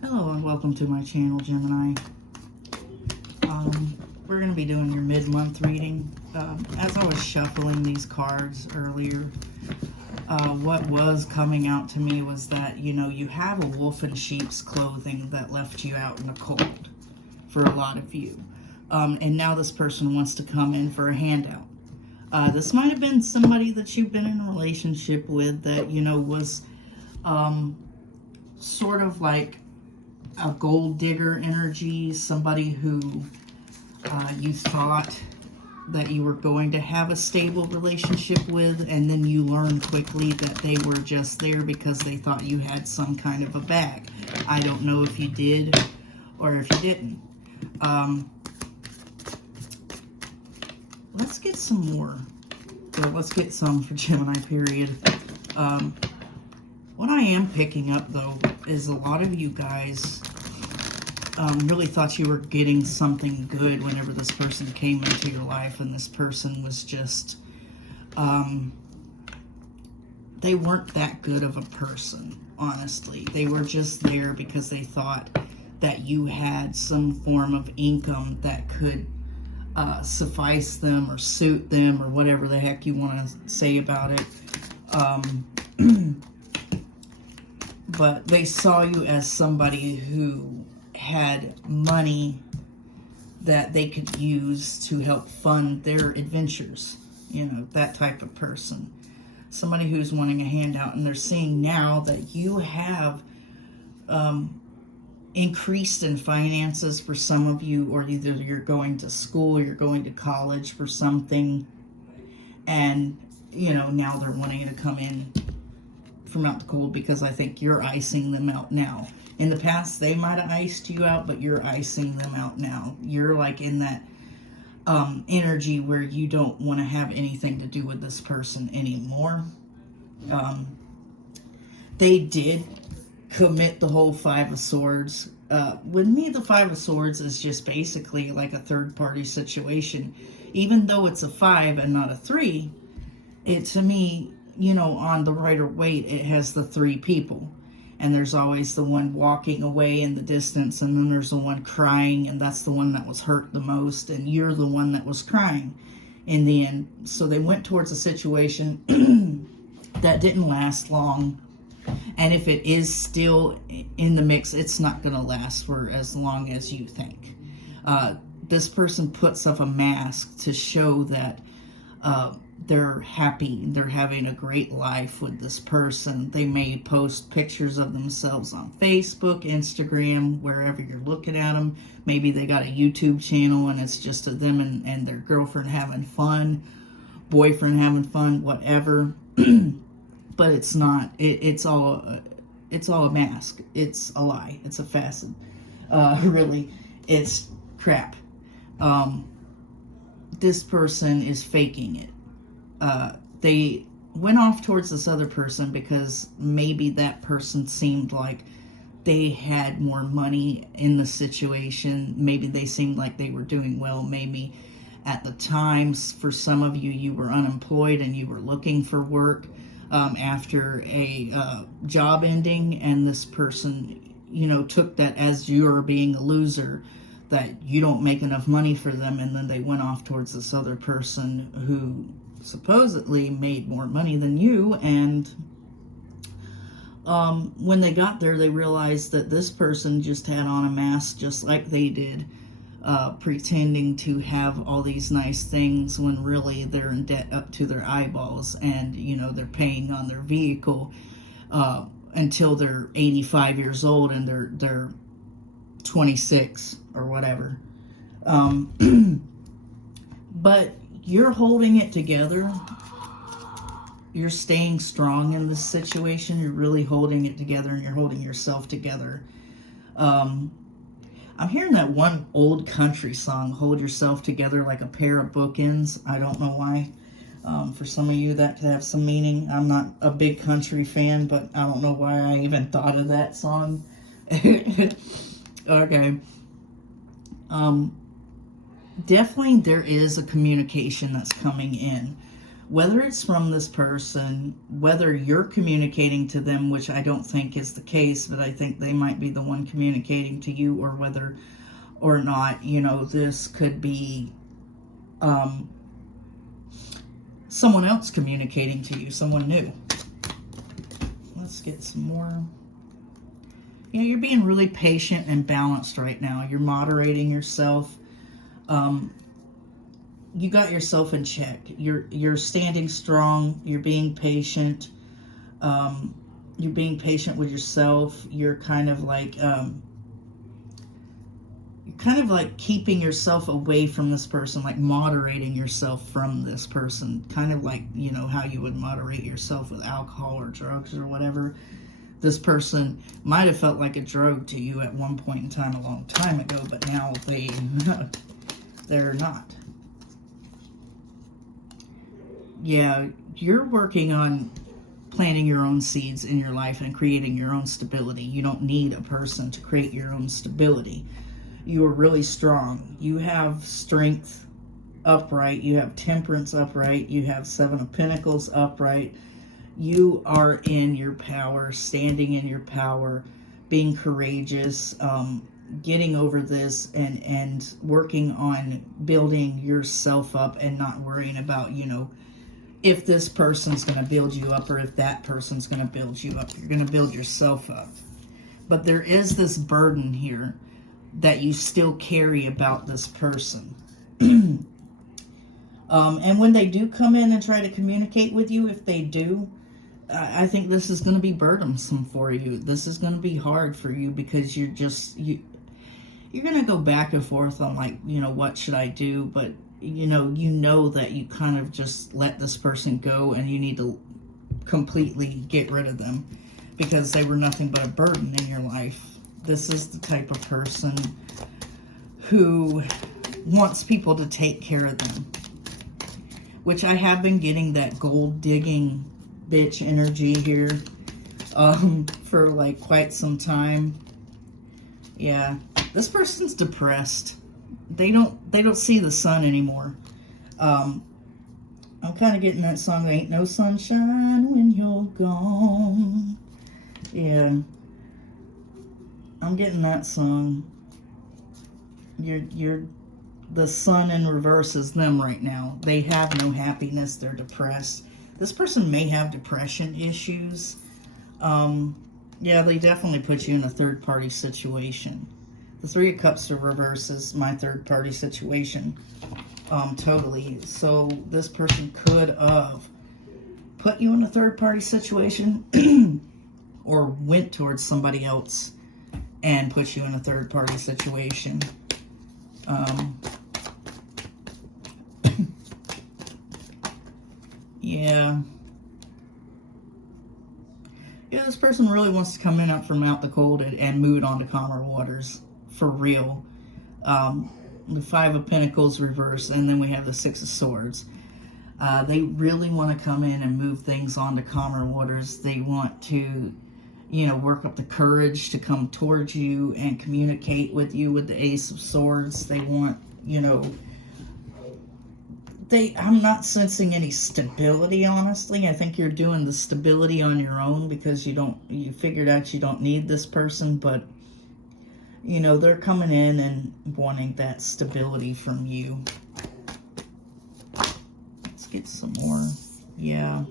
Hello and welcome to my channel, Gemini. We're going to be doing your mid-month reading. As I was shuffling these cards earlier, what was coming out to me was that, you have a wolf in sheep's clothing that left you out in the cold for a lot of you. And now this person wants to come in for a handout. This might have been somebody that you've been in a relationship with that, was sort of like a gold digger energy, somebody who you thought that you were going to have a stable relationship with, and then you learned quickly that they were just there because they thought you had some kind of a bag. I don't know if you did or if you didn't. Let's get some more. So let's get some for Gemini period. What I am picking up, though, is a lot of you guys really thought you were getting something good whenever this person came into your life, and this person was just, they weren't that good of a person, honestly. They were just there because they thought that you had some form of income that could suffice them or suit them or whatever the heck you want to say about it. But they saw you as somebody who had money that they could use to help fund their adventures. That type of person. Somebody who's wanting a handout, and they're seeing now that you have increased in finances for some of you, or either you're going to school or you're going to college for something, and now they're wanting you to come in from out the cold because I think you're icing them out now. In the past, they might have iced you out, but you're icing them out now. You're like in that energy where you don't want to have anything to do with this person anymore. They did commit the whole Five of Swords. With me, the Five of Swords is just basically like a third-party situation. Even though it's a 5 and not a 3, it, to me, on the Rider-Waite, it has the 3 people. And there's always the one walking away in the distance, and then there's the one crying, and that's the one that was hurt the most, and you're the one that was crying in the end. So they went towards a situation that didn't last long. And if it is still in the mix, it's not going to last for as long as you think. This person puts up a mask to show that they're happy, they're having a great life with this person. They may post pictures of themselves on Facebook, Instagram, wherever you're looking at them. Maybe they got a YouTube channel and it's just them and their girlfriend having fun, boyfriend having fun, whatever. But it's not. It's all a mask. It's a lie. It's a facade. Really, it's crap. This person is faking it. They went off towards this other person because maybe that person seemed like they had more money in the situation. Maybe they seemed like they were doing well. Maybe at the times, for some of you, you were unemployed and you were looking for work after a job ending, and this person, took that as you're being a loser, that you don't make enough money for them, and then they went off towards this other person who supposedly made more money than you, and when they got there, they realized that this person just had on a mask just like they did, pretending to have all these nice things when really they're in debt up to their eyeballs, and they're paying on their vehicle until they're 85 years old and they're 26 or whatever. But you're holding it together. You're staying strong in this situation. You're really holding it together, and you're holding yourself together. I'm hearing that one old country song, Hold Yourself Together Like a Pair of Bookends. I don't know why. For some of you, that could have some meaning. I'm not a big country fan, but I don't know why I even thought of that song. Okay. Definitely there is a communication that's coming in Whether it's from this person, whether you're communicating to them, which I don't think is the case, but I think they might be the one communicating to you, or whether or not, you know, this could be someone else communicating to you, someone new. Let's get some more. You know, you're being really patient and balanced right now. You're moderating yourself. You got yourself in check. You're standing strong. You're being patient. You're being patient with yourself. You're kind of like keeping yourself away from this person, like moderating yourself from this person, kind of like, you know, how you would moderate yourself with alcohol or drugs or whatever. This person might have felt like a drug to you at one point in time a long time ago, but now they're not. Yeah, you're working on planting your own seeds in your life and creating your own stability. You don't need a person to create your own stability. You are really strong. You have strength upright. You have temperance upright. You have 7 of Pentacles upright. You are in your power, standing in your power, being courageous, getting over this and working on building yourself up and not worrying about, you know, if this person's going to build you up or if that person's going to build you up. You're going to build yourself up. But there is this burden here that you still carry about this person. And when they do come in and try to communicate with you, if they do, I think this is going to be burdensome for you. This is going to be hard for you because you're going to go back and forth on, like, you know, what should I do? But you know that you kind of just let this person go and you need to completely get rid of them because they were nothing but a burden in your life. This is the type of person who wants people to take care of them, which I have been getting that gold digging bitch energy here for like quite some time. Yeah, this person's depressed. They don't see the sun anymore. I'm kind of getting that song, Ain't No Sunshine When You're Gone. Yeah, I'm getting that song. You're the sun in reverse is them right now. They have no happiness. They're depressed. This person may have depression issues. Yeah, they definitely put you in a third-party situation. The 3 of Cups in reverse is my third-party situation. Totally. So this person could have put you in a third-party situation or went towards somebody else and put you in a third-party situation. Yeah. Yeah, this person really wants to come in out from out the cold and move it on to calmer waters. For real. The 5 of Pentacles reverse, and then we have the 6 of Swords. They really want to come in and move things on to calmer waters. They want to, you know, work up the courage to come towards you and communicate with you with the Ace of Swords. They want, you know, I'm not sensing any stability, honestly. I think you're doing the stability on your own because you figured out you don't need this person, but you know, they're coming in and wanting that stability from you. Let's get some more. Yeah.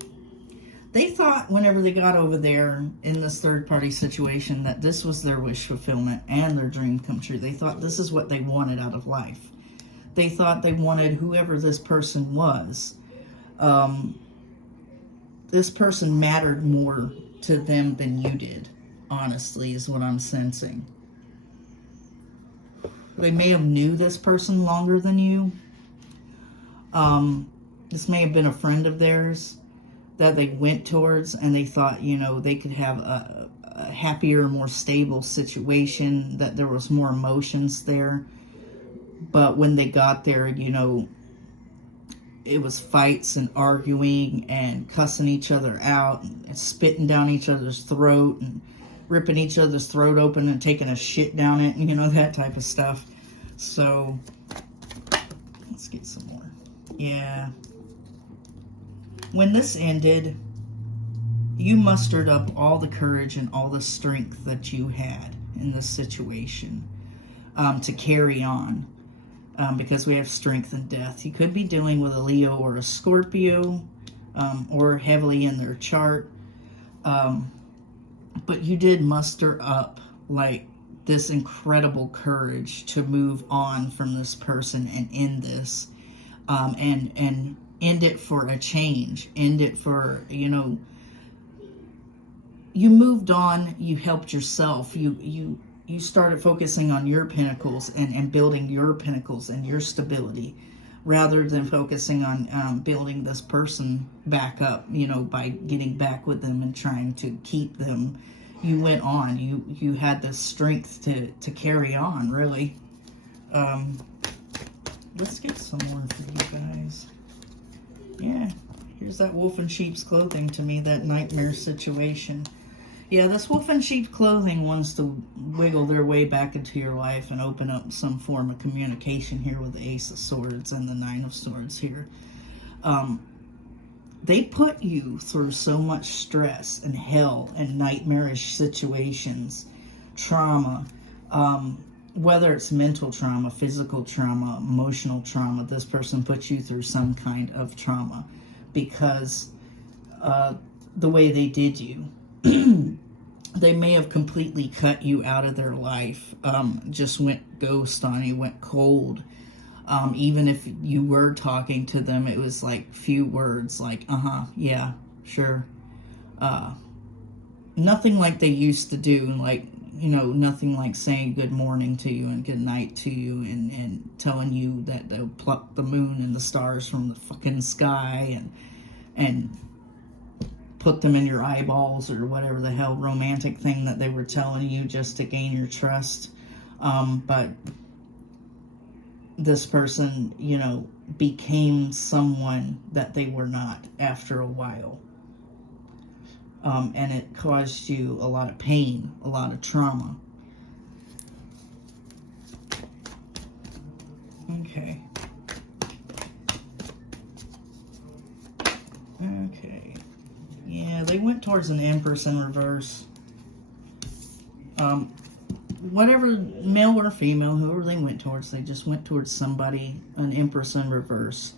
They thought whenever they got over there in this third-party situation that this was their wish fulfillment and their dream come true. They thought this is what they wanted out of life. They thought they wanted whoever this person was. This person mattered more to them than you did, honestly, is what I'm sensing. They may have knew this person longer than you. This may have been a friend of theirs that they went towards, and they thought, you know, they could have a happier, more stable situation, that there was more emotions there. But when they got there, you know, it was fights and arguing and cussing each other out and spitting down each other's throat and ripping each other's throat open and taking a shit down it, and, you know, that type of stuff. So, let's get some more. Yeah. when this ended, you mustered up all the courage and all the strength that you had in this situation to carry on, because we have strength and death. You could be dealing with a Leo or a Scorpio, or heavily in their chart, but you did muster up like this incredible courage to move on from this person and end this, and end it for a change, end it for, you know, you moved on, you helped yourself, you started focusing on your pinnacles and building your pinnacles and your stability, rather than focusing on building this person back up, you know, by getting back with them and trying to keep them. You went on, you had the strength to carry on, really. Let's get some more for you guys. Yeah, here's that wolf in sheep's clothing to me, that nightmare situation. Yeah, this wolf in sheep's clothing wants to wiggle their way back into your life and open up some form of communication here with the Ace of Swords and the Nine of Swords here. They put you through so much stress and hell and nightmarish situations, trauma, whether it's mental trauma, physical trauma, emotional trauma. This person put you through some kind of trauma because the way they did you. They may have completely cut you out of their life, just went ghost on you, went cold. Even if you were talking to them, it was like few words, like, yeah, sure. Nothing like they used to do, like, you know, nothing like saying good morning to you and good night to you and telling you that they'll pluck the moon and the stars from the fucking sky and put them in your eyeballs or whatever the hell romantic thing that they were telling you just to gain your trust. But this person, you know, became someone that they were not after a while. And it caused you a lot of pain, a lot of trauma. Okay. Okay. Yeah, they went towards an Empress in reverse. Whatever, male or female, whoever they went towards, they just went towards somebody, an Empress in reverse.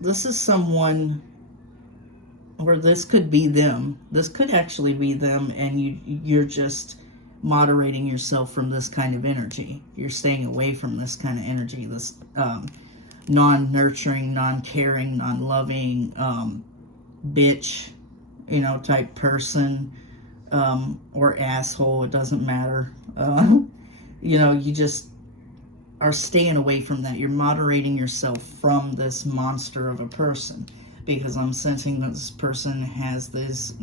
This is someone, or this could be them. This could actually be them, and you're just moderating yourself from this kind of energy. You're staying away from this kind of energy, this non-nurturing, non-caring, non-loving, bitch, you know, type person, or asshole, it doesn't matter. You know, you just are staying away from that. You're moderating yourself from this monster of a person, because I'm sensing that this person has these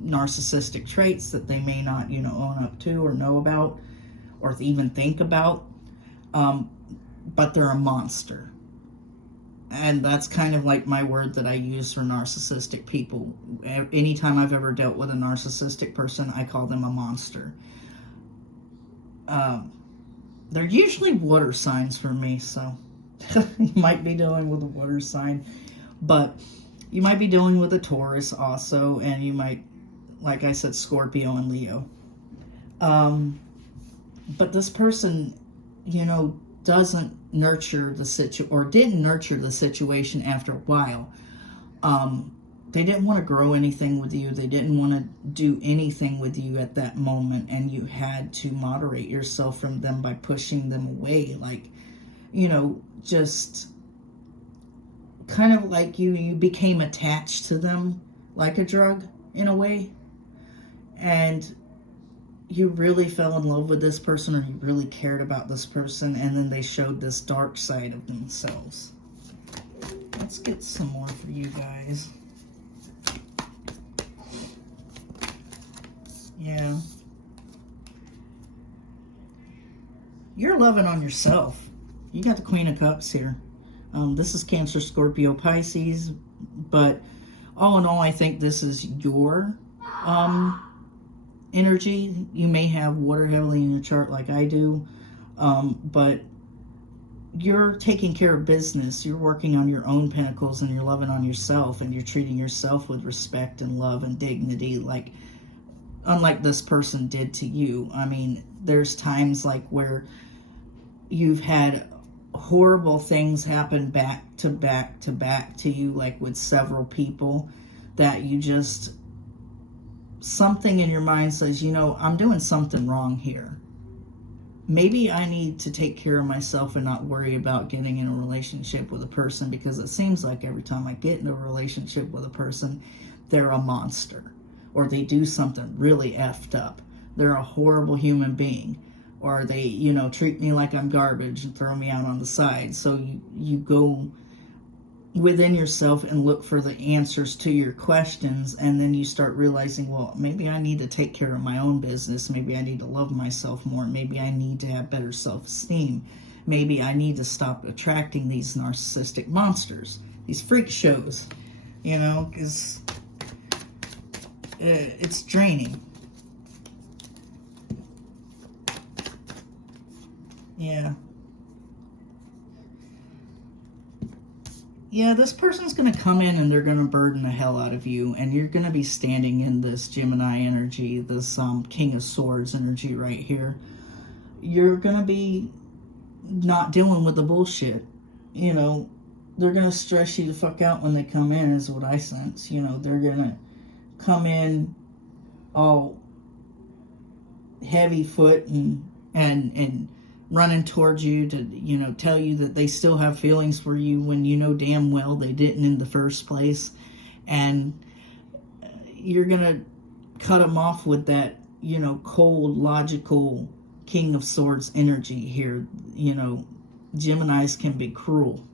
narcissistic traits that they may not, you know, own up to or know about or even think about, but they're a monster. And that's kind of like my word that I use for narcissistic people. Anytime I've ever dealt with a narcissistic person, I call them a monster. They're usually water signs for me, so you might be dealing with a water sign. But you might be dealing with a Taurus also, and you might, like I said, Scorpio and Leo. But this person, you know, doesn't nurture the situation, or didn't nurture the situation after a while. They didn't want to grow anything with you. They didn't want to do anything with you at that moment, and you had to moderate yourself from them by pushing them away. Like, you know, just kind of like you became attached to them like a drug in a way. And you really fell in love with this person, or you really cared about this person, and then they showed this dark side of themselves. Let's get some more for you guys. Yeah. You're loving on yourself. You got the Queen of Cups here. This is Cancer, Scorpio, Pisces, but all in all, I think this is your energy. You may have water heavily in your chart like I do, but you're taking care of business. You're working on your own pinnacles, and you're loving on yourself, and you're treating yourself with respect and love and dignity, like unlike this person did to you. I mean, there's times like where you've had horrible things happen back to back to back to you, like with several people, that you just, something in your mind says, you know, I'm doing something wrong here. Maybe I need to take care of myself and not worry about getting in a relationship with a person, because it seems like every time I get in a relationship with a person, they're a monster, or they do something really effed up. They're a horrible human being, or they, you know, treat me like I'm garbage and throw me out on the side. So you go within yourself and look for the answers to your questions, and then you start realizing, well, maybe I need to take care of my own business. Maybe I need to love myself more. Maybe I need to have better self-esteem. Maybe I need to stop attracting these narcissistic monsters, these freak shows, you know, because it's draining. Yeah. Yeah, this person's going to come in and they're going to burden the hell out of you. And you're going to be standing in this Gemini energy, this King of Swords energy right here. You're going to be not dealing with the bullshit. You know, they're going to stress you the fuck out when they come in, is what I sense. You know, they're going to come in all heavy foot and running towards you to, you know, tell you that they still have feelings for you when you know damn well they didn't in the first place. And you're going to cut them off with that, you know, cold, logical King of Swords energy here. You know, Geminis can be cruel.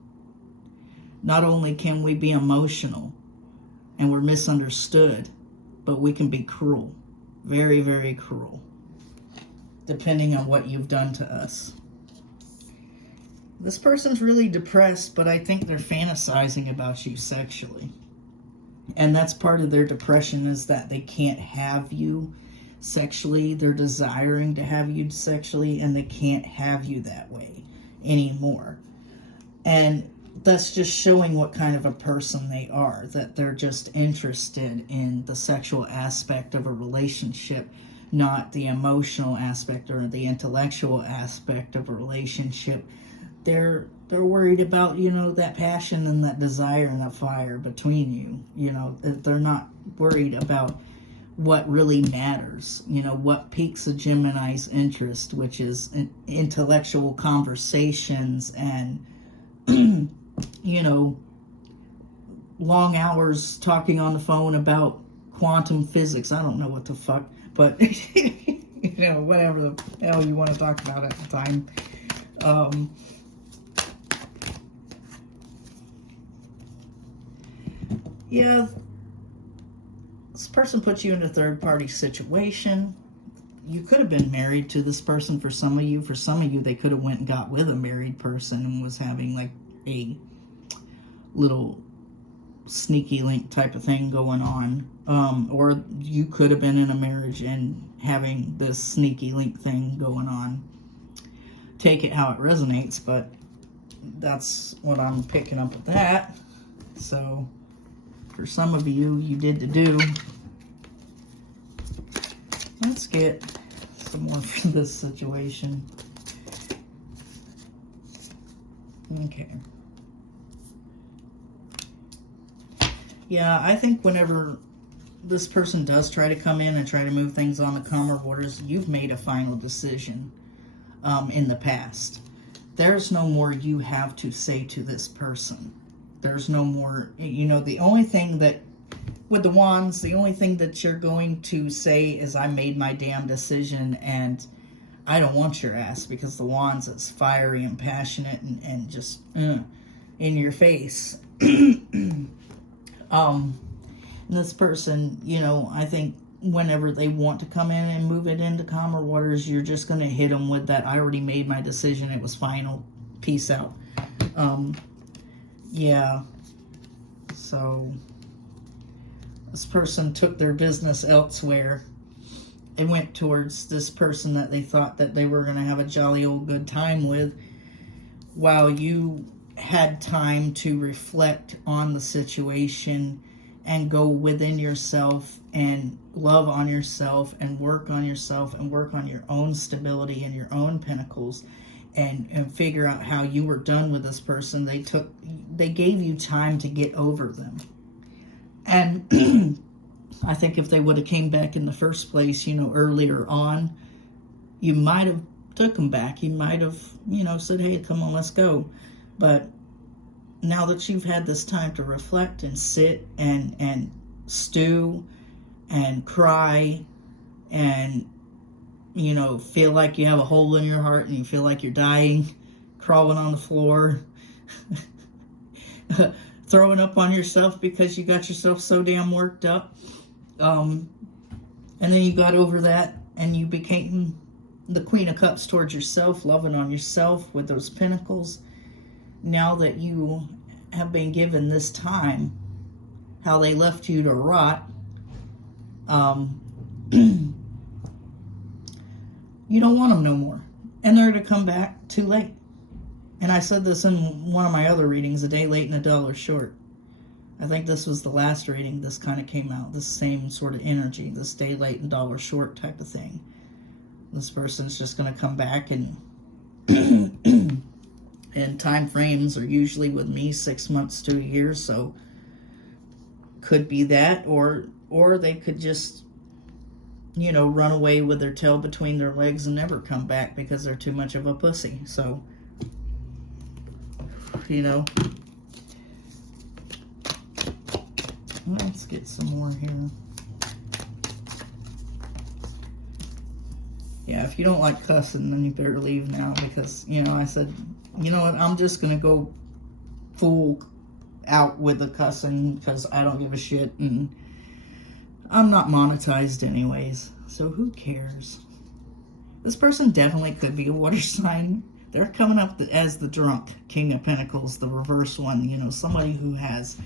Not only can we be emotional and we're misunderstood, but we can be cruel. Very, very cruel, depending on what you've done to us. This person's really depressed, but I think they're fantasizing about you sexually. And that's part of their depression, is that they can't have you sexually. They're desiring to have you sexually, and they can't have you that way anymore. And that's just showing what kind of a person they are, that they're just interested in the sexual aspect of a relationship, not the emotional aspect or the intellectual aspect of a relationship. They're worried about, you know, that passion and that desire and that fire between you. You know, they're not worried about what really matters, you know, what piques a Gemini's interest, which is intellectual conversations and, you know, long hours talking on the phone about quantum physics. I don't know what the fuck, but, you know, whatever the hell you want to talk about at the time. Yeah, this person puts you in a third-party situation. You could have been married to this person for some of you. For some of you, they could have went and got with a married person and was having like a little sneaky link type of thing going on. Or you could have been in a marriage and having this sneaky link thing going on. Take it how it resonates, but that's what I'm picking up with that. So for some of you, you did the do. Let's get some more for this situation. Okay. Yeah, I think whenever this person does try to come in and try to move things on the calmer waters, you've made a final decision in the past. There's no more you have to say to this person. There's no more, you know, the only thing that, with the wands, the only thing that you're going to say is, I made my damn decision and I don't want your ass, because the wands, it's fiery and passionate and just in your face. This person, you know, I think whenever they want to come in and move it into calmer waters, you're just going to hit them with that, I already made my decision, it was final, peace out. Yeah, so this person took their business elsewhere and went towards this person that they thought that they were going to have a jolly old good time with. while you had time to reflect on the situation and go within yourself and love on yourself and work on yourself and work on your own stability and your own pinnacles, and figure out how you were done with this person. They gave you time to get over them. And I think if they would have came back in the first place, earlier on, you might have took them back. You might have, said, hey, come on, let's go. But now that you've had this time to reflect and sit and stew and cry and, feel like you have a hole in your heart and you feel like you're dying, crawling on the floor, throwing up on yourself because you got yourself so damn worked up. And then you got over that and you became the Queen of Cups towards yourself, loving on yourself with those pinnacles. Now that you have been given this time, how they left you to rot, you don't want them no more. And they're going to come back too late. And I said this in one of my other readings, a day late and a dollar short. I think this was the last reading this kind of came out, this same sort of energy, this day late and dollar short type of thing. This person's just going to come back, and and time frames are usually with me 6 months to a year, so could be that, or they could just, run away with their tail between their legs and never come back because they're too much of a pussy. So, let's get some more here. Yeah, if you don't like cussing, then you better leave now, because, I said, you know what, I'm just going to go full out with the cussing because I don't give a shit, and I'm not monetized anyways, so who cares? This person definitely could be a water sign. They're coming up as the drunk King of Pentacles, the reverse one, somebody who has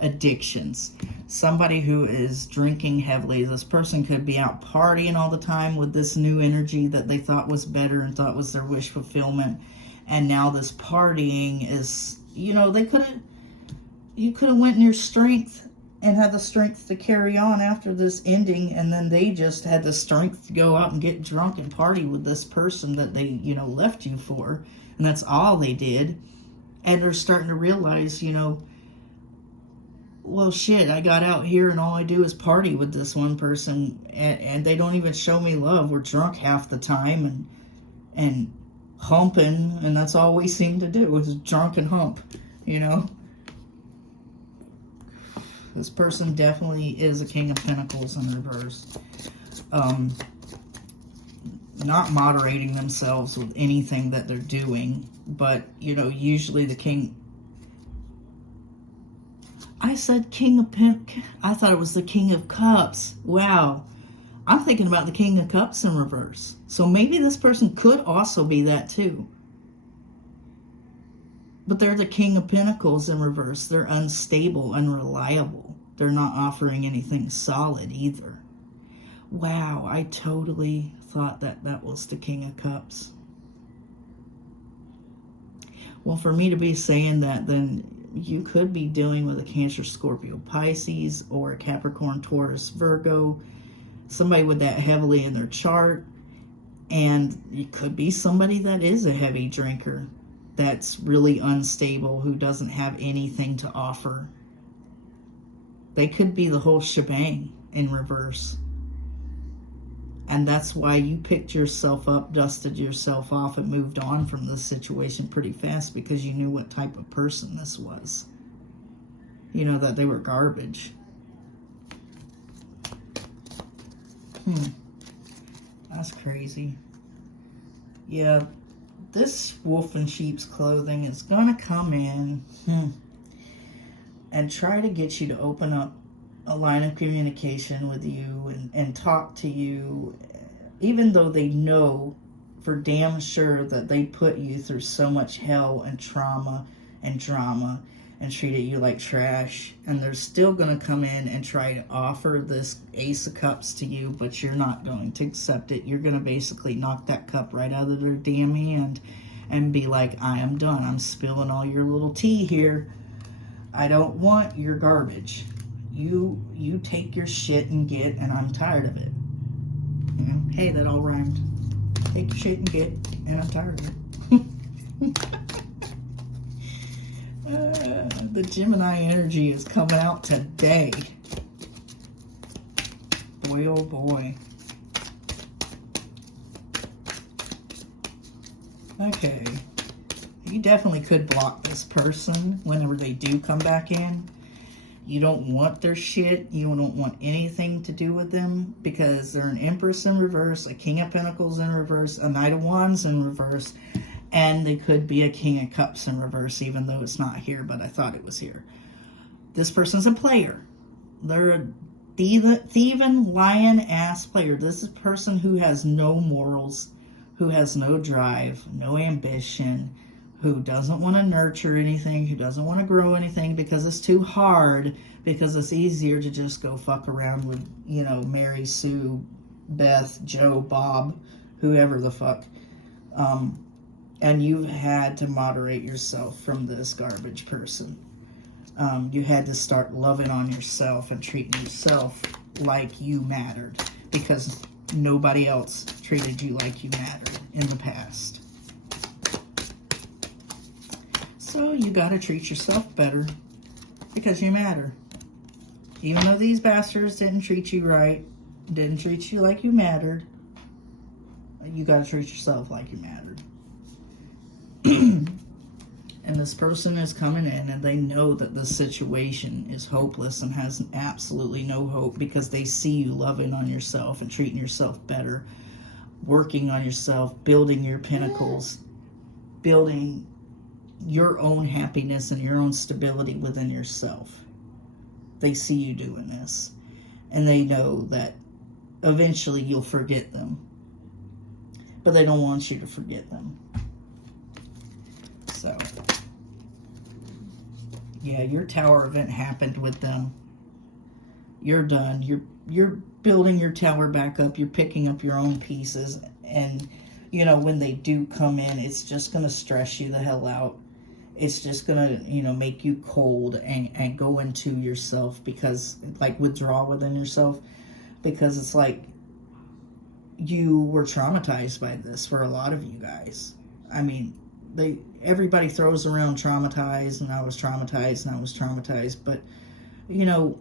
addictions, somebody who is drinking heavily. This person could be out partying all the time with this new energy that they thought was better and thought was their wish fulfillment, and now this partying is, you could have went in your strength and had the strength to carry on after this ending, and then they just had the strength to go out and get drunk and party with this person that they, left you for, and that's all they did. And they're starting to realize, well, shit, I got out here and all I do is party with this one person, and they don't even show me love. We're drunk half the time and humping, and that's all we seem to do is drunk and hump, This person definitely is a King of Pentacles in reverse. Not moderating themselves with anything that they're doing, but, usually the King... I said King of I thought it was the King of Cups. Wow. I'm thinking about the King of Cups in reverse. So maybe this person could also be that too. But they're the King of Pentacles in reverse. They're unstable, unreliable. They're not offering anything solid either. Wow, I totally thought that was the King of Cups. Well, for me to be saying that, then you could be dealing with a Cancer, Scorpio, Pisces, or a Capricorn, Taurus, Virgo, somebody with that heavily in their chart. And it could be somebody that is a heavy drinker, that's really unstable, who doesn't have anything to offer. They could be the whole shebang in reverse. And that's why you picked yourself up, dusted yourself off, and moved on from this situation pretty fast, because you knew what type of person this was. That they were garbage. That's crazy. Yeah, this wolf in sheep's clothing is going to come in and try to get you to open up a line of communication with you and talk to you, even though they know for damn sure that they put you through so much hell and trauma and drama and treated you like trash, and they're still going to come in and try to offer this Ace of Cups to you, but you're not going to accept it. You're going to basically knock that cup right out of their damn hand and be like, I am done. I'm spilling all your little tea here. I don't want your garbage. You take your shit and get, and I'm tired of it. You know, hey, that all rhymed. Take your shit and get, and I'm tired of it. The Gemini energy is coming out today. Boy, oh boy. Okay. You definitely could block this person whenever they do come back in. You don't want their shit. You don't want anything to do with them because they're an Empress in reverse, a King of Pentacles in reverse, a Knight of Wands in reverse, and they could be a King of Cups in reverse, even though it's not here, but I thought it was here. This person's a player. They're a thieving, lying-ass player. This is a person who has no morals, who has no drive, no ambition, who doesn't want to nurture anything, who doesn't want to grow anything because it's too hard, because it's easier to just go fuck around with, you know, Mary, Sue, Beth, Joe, Bob, whoever the fuck. And you've had to moderate yourself from this garbage person. You had to start loving on yourself and treating yourself like you mattered, because nobody else treated you like you mattered in the past. So you got to treat yourself better because you matter. Even though these bastards didn't treat you right, didn't treat you like you mattered, you got to treat yourself like you mattered. And this person is coming in and they know that the situation is hopeless and has absolutely no hope, because they see you loving on yourself and treating yourself better, working on yourself, building your pinnacles, building your own happiness and your own stability within yourself. They see you doing this, and they know that eventually you'll forget them, but they don't want you to forget them. So yeah, your tower event happened with them. You're done. You're building your tower back up. You're picking up your own pieces, and you know, when they do come in, it's just going to stress you the hell out. It's just going to, you know, make you cold and go into yourself, because, like, withdraw within yourself, because it's like you were traumatized by this for a lot of you guys. I mean, everybody throws around traumatized, and I was traumatized, and I was traumatized, but, you know,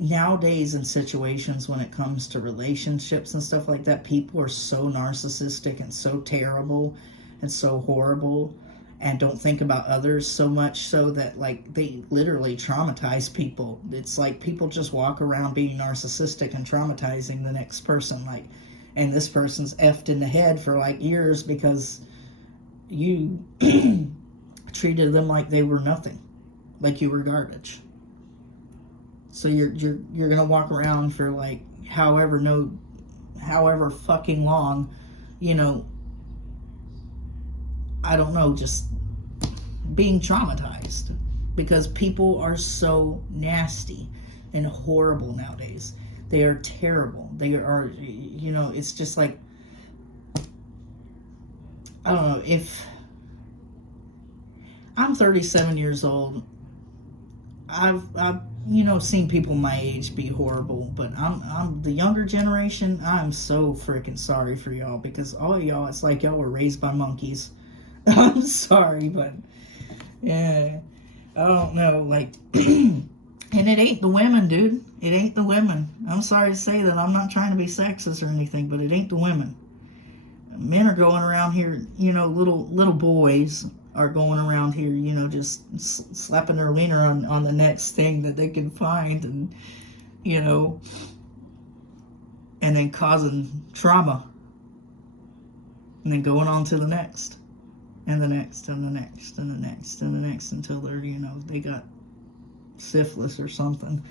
nowadays in situations when it comes to relationships and stuff like that, people are so narcissistic and so terrible and so horrible, and don't think about others so much, so that, like, they literally traumatize people. It's like people just walk around being narcissistic and traumatizing the next person, like, and this person's effed in the head for like years because you treated them like they were nothing, like you were garbage. So you're gonna walk around for like however fucking long, you know, I don't know, just being traumatized, because people are so nasty and horrible nowadays. They are terrible. They are, you know, it's just like, I don't know, if I'm 37 years old, I've you know, seen people my age be horrible, but I'm the younger generation. I'm so freaking sorry for y'all, because all y'all, it's like y'all were raised by monkeys. I'm sorry, but yeah, I don't know, like, and it ain't the women, dude. It ain't the women. I'm sorry to say that. I'm not trying to be sexist or anything, but it ain't the women. Men are going around here, you know, little boys are going around here, you know, just slapping their wiener on the next thing that they can find, and, you know, and then causing trauma, and then going on to the next, and the next, and the next, and the next, and the next, until they're, you know, they got syphilis or something.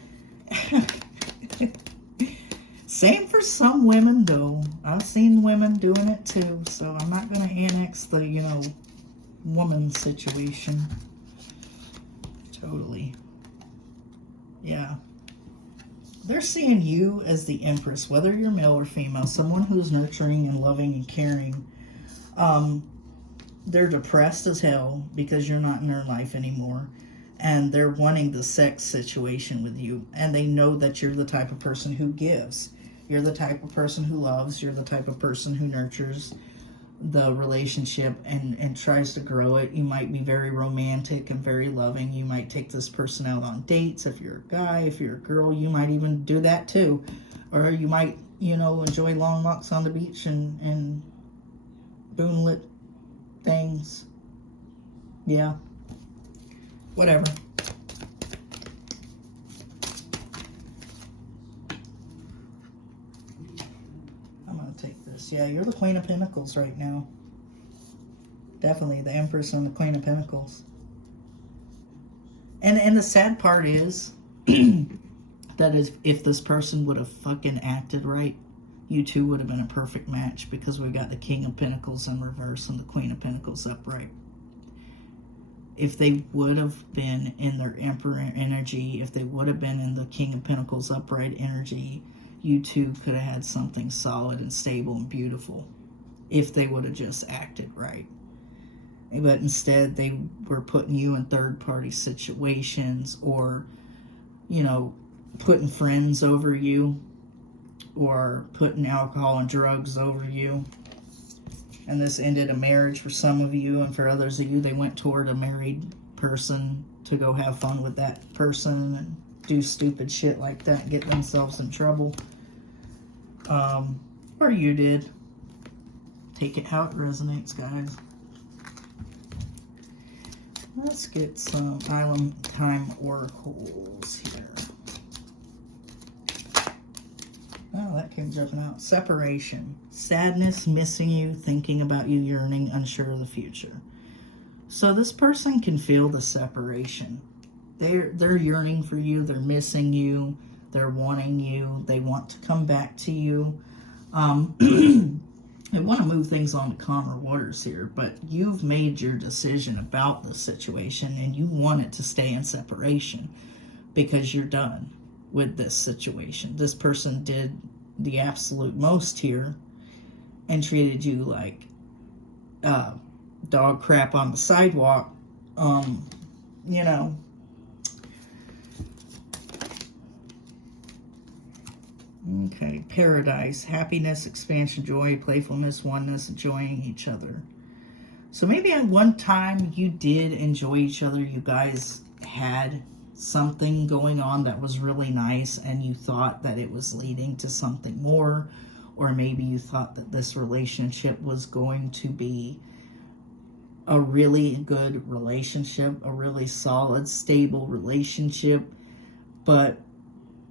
Same for some women, though. I've seen women doing it too, so I'm not going to annex the, you know, woman situation. Totally. Yeah. They're seeing you as the Empress, whether you're male or female, someone who's nurturing and loving and caring. they're depressed as hell because you're not in their life anymore. And they're wanting the sex situation with you. And they know that you're the type of person who gives. You're the type of person who loves. You're the type of person who nurtures the relationship and tries to grow it. You might be very romantic and very loving. You might take this person out on dates. If you're a guy, if you're a girl, you might even do that too. Or you might, enjoy long walks on the beach and moonlit things. Yeah. Whatever. I'm going to take this. Yeah, you're the Queen of Pentacles right now. Definitely the Empress and the Queen of Pentacles. And the sad part is that if this person would have fucking acted right, you two would have been a perfect match, because we got the King of Pentacles in reverse and the Queen of Pentacles upright. If they would have been in their Emperor energy, if they would have been in the King of Pentacles upright energy, you two could have had something solid and stable and beautiful if they would have just acted right. But instead, they were putting you in third-party situations, or, putting friends over you, or putting alcohol and drugs over you. And this ended a marriage for some of you, and for others of you, they went toward a married person to go have fun with that person and do stupid shit like that and get themselves in trouble. Or you did. Take it how it resonates, guys. Let's get some Island Time Oracles here. Oh, that came jumping out. Separation. Sadness, missing you, thinking about you, yearning, unsure of the future. So this person can feel the separation. They're yearning for you. They're missing you. They're wanting you. They want to come back to you. I want to move things on to calmer waters here, but you've made your decision about the situation and you want it to stay in separation because you're done with this situation. This person did the absolute most here and treated you like dog crap on the sidewalk. Okay, paradise, happiness, expansion, joy, playfulness, oneness, enjoying each other. So maybe at one time you did enjoy each other. You guys had something going on that was really nice and you thought that it was leading to something more. Or maybe you thought that this relationship was going to be a really good relationship, a really solid, stable relationship. But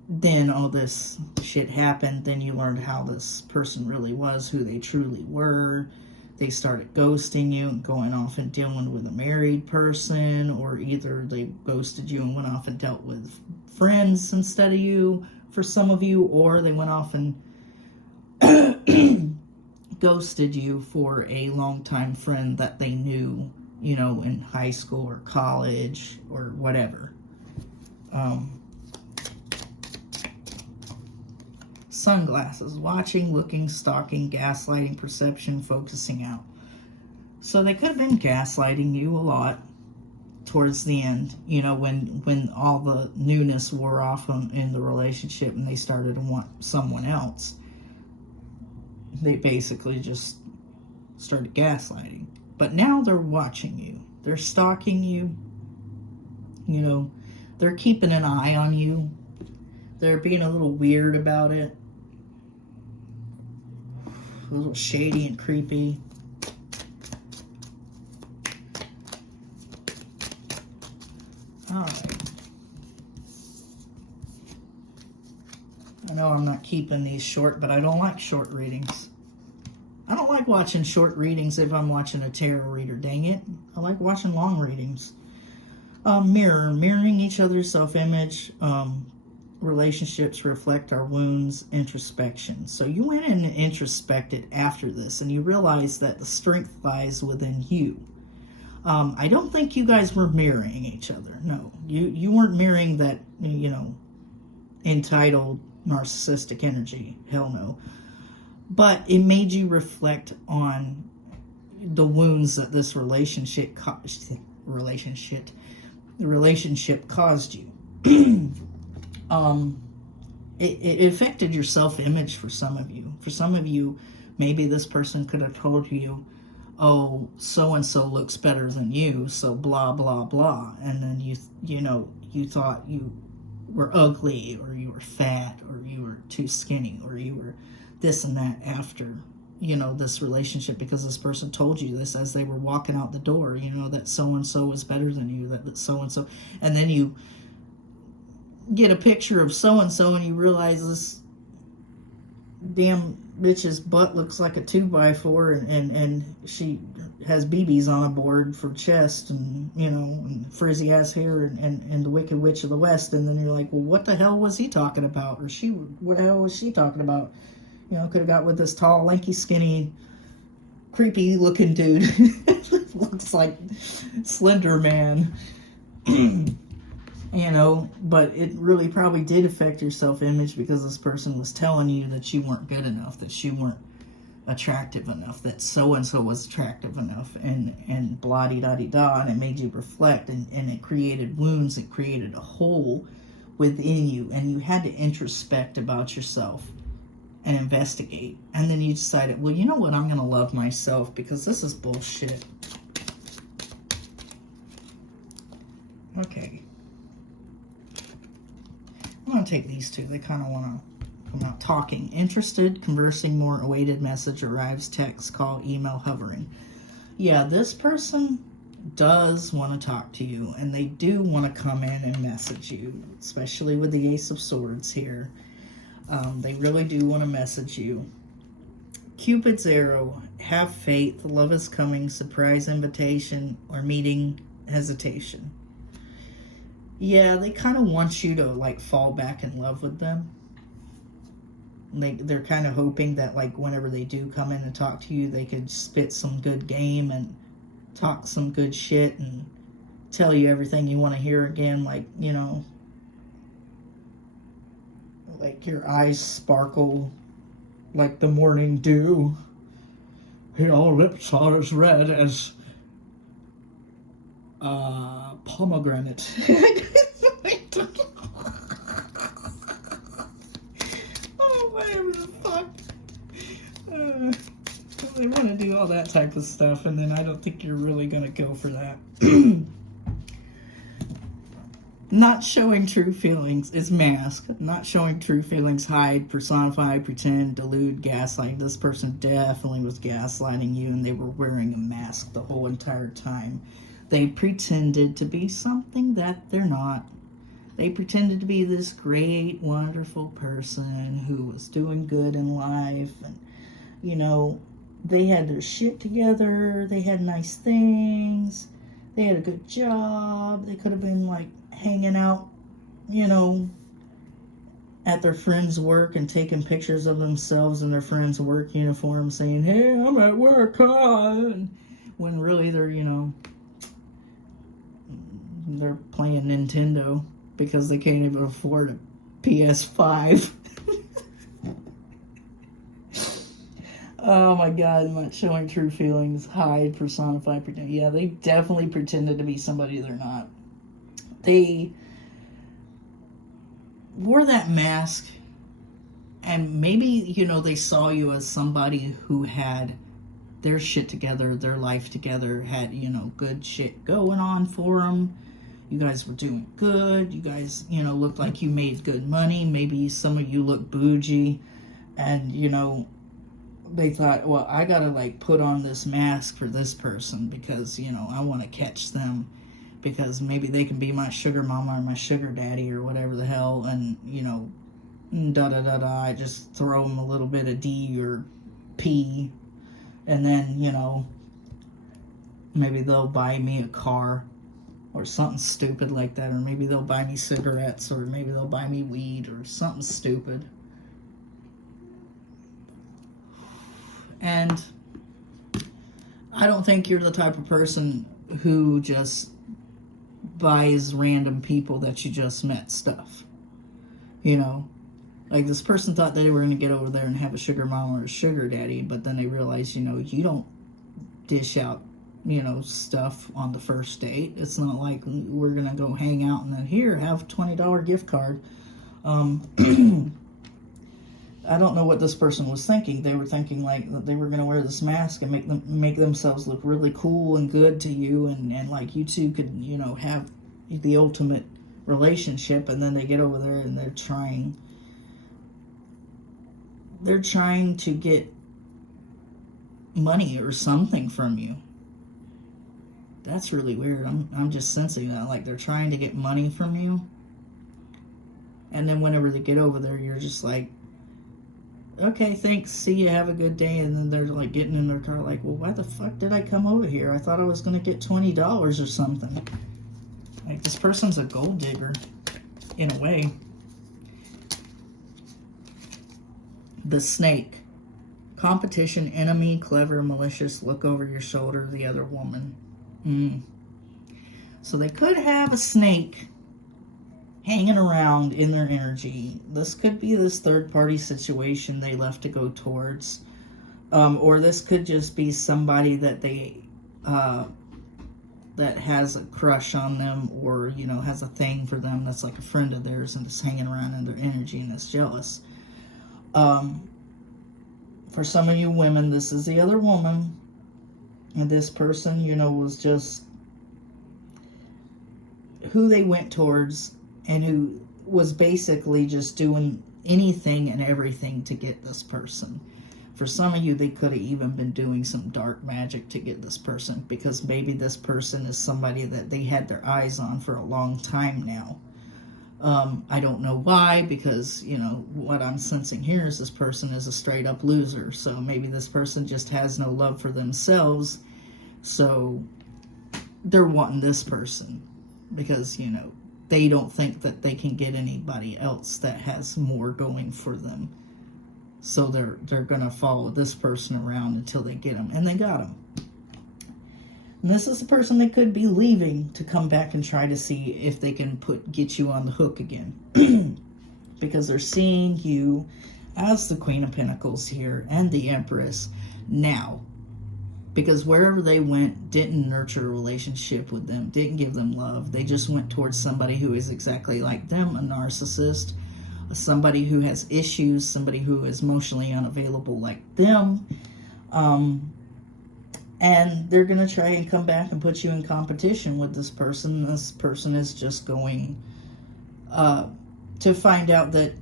then all this shit happened. Then you learned how this person really was, who they truly were. They started ghosting you and going off and dealing with a married person, or either they ghosted you and went off and dealt with friends instead of you for some of you, or they went off and ghosted you for a longtime friend that they knew, in high school or college or whatever. Sunglasses, watching, looking, stalking, gaslighting, perception, focusing out. So they could have been gaslighting you a lot towards the end, when all the newness wore off in the relationship and they started to want someone else. They basically just started gaslighting. But now they're watching you. They're stalking you. They're keeping an eye on you. They're being a little weird about it. A little shady and creepy. Alright. I know I'm not keeping these short, but I don't like short readings. I don't like watching short readings if I'm watching a tarot reader, dang it. I like watching long readings. Mirroring each other's self-image. Relationships reflect our wounds, introspection. So you went in and introspected after this, and you realized that the strength lies within you. I don't think you guys were mirroring each other. No, you weren't mirroring that, entitled narcissistic energy. Hell no. But it made you reflect on the wounds that this relationship caused you. It affected your self-image for some of you. For some of you, maybe this person could have told you, oh, so-and-so looks better than you, so blah, blah, blah. And then you thought you were ugly, or you were fat, or you were too skinny, or you were this and that after, this relationship, because this person told you this as they were walking out the door, that so-and-so is better than you, that so-and-so. And then you get a picture of so-and-so and you realize this damn bitch's butt looks like a 2x4, and she has BBs on a board for chest, and and frizzy ass hair, and the Wicked Witch of the West. And then you're like, well, what the hell was he talking about? Or what the hell was she talking about? Could have got with this tall, lanky, skinny, creepy looking dude. Looks like Slender Man. But it really probably did affect your self-image, because this person was telling you that you weren't good enough, that you weren't attractive enough, that so-and-so was attractive enough, and blah-de-da-de-da, and it made you reflect, and it created wounds, it created a hole within you, and you had to introspect about yourself and investigate. And then you decided, well, you know what, I'm going to love myself, because this is bullshit. Okay. I'm going to take these two. They kind of want to come out. Talking. Interested, conversing more, awaited message, arrives, text, call, email, hovering. Yeah, this person does want to talk to you, and they do want to come in and message you, especially with the Ace of Swords here. They really do want to message you. Cupid's arrow. Have faith. Love is coming. Surprise invitation, or meeting, hesitation. Yeah, they kind of want you to, fall back in love with them. They're kind of hoping that, whenever they do come in and talk to you, they could spit some good game and talk some good shit and tell you everything you want to hear again, your eyes sparkle like the morning dew. Your lips are as red as pomegranate. Oh, whatever the fuck. They want to do all that type of stuff, and then I don't think you're really going to go for that. Not showing true feelings is mask. Not showing true feelings, hide, personify, pretend, delude, gaslight. This person definitely was gaslighting you, and they were wearing a mask the whole entire time. They pretended to be something that they're not. They pretended to be this great, wonderful person who was doing good in life. And, they had their shit together. They had nice things. They had a good job. They could have been, hanging out, at their friend's work and taking pictures of themselves in their friend's work uniform, saying, hey, I'm at work, huh? When really they're, they're playing Nintendo because they can't even afford a PS5. Oh my God, I'm not showing true feelings, hide, personify, pretend. Yeah, they definitely pretended to be somebody they're not. They wore that mask, and maybe, they saw you as somebody who had their shit together, their life together, had, good shit going on for them. You guys were doing good. You guys, looked like you made good money. Maybe some of you look bougie, and, they thought, well, I gotta, put on this mask for this person because, I want to catch them, because maybe they can be my sugar mama or my sugar daddy or whatever the hell, and, I just throw them a little bit of D or P, and then, maybe they'll buy me a car or something stupid like that, or maybe they'll buy me cigarettes, or maybe they'll buy me weed or something stupid. And I don't think you're the type of person who just buys random people that you just met stuff. This person thought they were going to get over there and have a sugar mama or a sugar daddy, but then they realized, you don't dish out, stuff on the first date. It's not like we're going to go hang out and then, here, have a $20 gift card. I don't know what this person was thinking. They were thinking like that they were going to wear this mask and make themselves look really cool and good to you, and like you two could, have the ultimate relationship. And then they get over there and they're trying to get money or something from you. That's really weird. I'm just sensing that, like they're trying to get money from you. And then whenever they get over there, you're just like, okay, thanks, see you, have a good day. And then they're like getting in their car like, well, why the fuck did I come over here? I thought I was going to get $20 or something. Like, this person's a gold digger, in a way. The snake. Competition, enemy, clever, malicious, look over your shoulder, the other woman. So they could have a snake hanging around in their energy. This could be this third-party situation they left to go towards. Or this could just be somebody that they that has a crush on them, or has a thing for them, that's like a friend of theirs and is hanging around in their energy and is jealous. For some of you women, this is the other woman, and this person, was just who they went towards, and who was basically just doing anything and everything to get this person. For some of you, they could have even been doing some dark magic to get this person, because maybe this person is somebody that they had their eyes on for a long time now. I don't know why, because, what I'm sensing here is this person is a straight up loser. So maybe this person just has no love for themselves. So they're wanting this person because, they don't think that they can get anybody else that has more going for them. So they're going to follow this person around until they get them. And they got them. And this is the person they could be leaving to come back and try to see if they can get you on the hook again. Because they're seeing you as the Queen of Pentacles here and the Empress now. Because wherever they went didn't nurture a relationship with them, didn't give them love. They just went towards somebody who is exactly like them, a narcissist, somebody who has issues, somebody who is emotionally unavailable like them. And they're going to try and come back and put you in competition with this person. This person is just going to find out that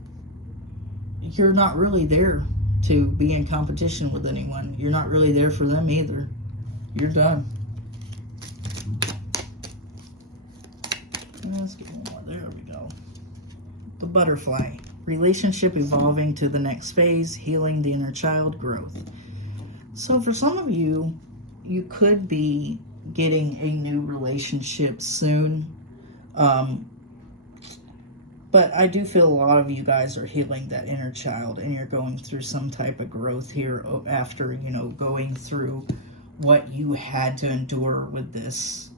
you're not really there to be in competition with anyone. You're not really there for them either. You're done. Let's get one more. There we go. The butterfly. Relationship evolving to the next phase. Healing the inner child. Growth. So for some of you, you could be getting a new relationship soon. But I do feel a lot of you guys are healing that inner child, and you're going through some type of growth here after, going through what you had to endure with this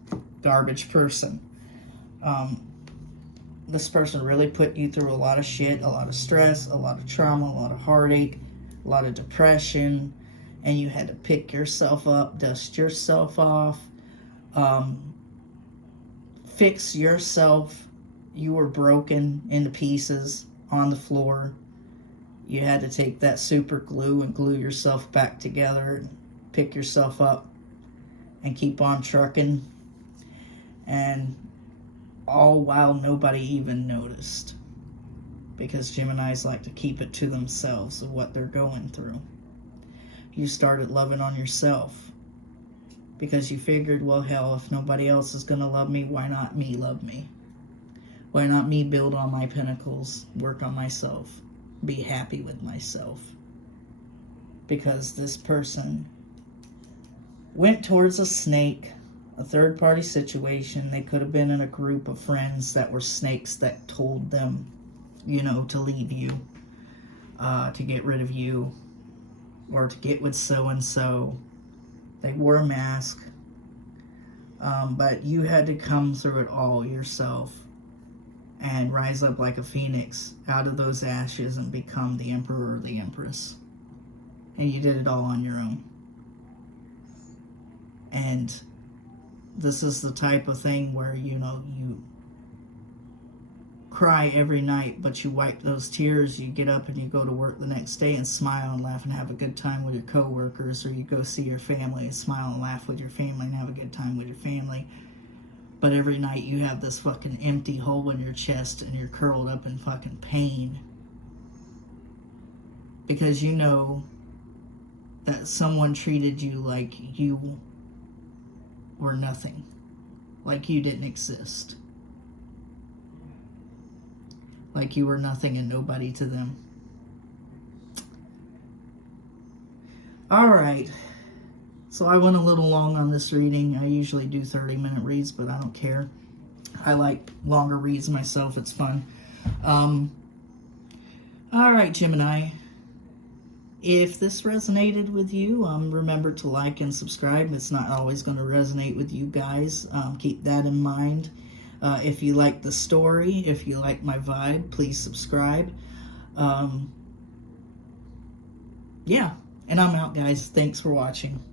garbage person. This person really put you through a lot of shit, a lot of stress, a lot of trauma, a lot of heartache, a lot of depression, and you had to pick yourself up, dust yourself off, fix yourself. You were broken into pieces on the floor. You had to take that super glue and glue yourself back together, pick yourself up, and keep on trucking. And all while nobody even noticed. Because Geminis like to keep it to themselves of what they're going through. You started loving on yourself. Because you figured, well, hell, if nobody else is going to love me, why not me love me? Why not me build on my pinnacles, work on myself, be happy with myself? Because this person went towards a snake, a third-party situation. They could have been in a group of friends that were snakes that told them, to leave you, to get rid of you, or to get with so-and-so. They wore a mask, but you had to come through it all yourself and rise up like a phoenix out of those ashes and become the emperor or the empress. And you did it all on your own. And this is the type of thing where, you know, you cry every night, but you wipe those tears, you get up and you go to work the next day and smile and laugh and have a good time with your coworkers, or you go see your family and smile and laugh with your family and have a good time with your family. But every night you have this fucking empty hole in your chest and you're curled up in fucking pain. Because you know that someone treated you like you were nothing. Like you didn't exist. Like you were nothing and nobody to them. Alright. So I went a little long on this reading. I usually do 30-minute reads, but I don't care. I like longer reads myself. It's fun. Alright, Gemini. If this resonated with you, remember to like and subscribe. It's not always going to resonate with you guys. Keep that in mind. If you like the story, if you like my vibe, please subscribe. Yeah, and I'm out, guys. Thanks for watching.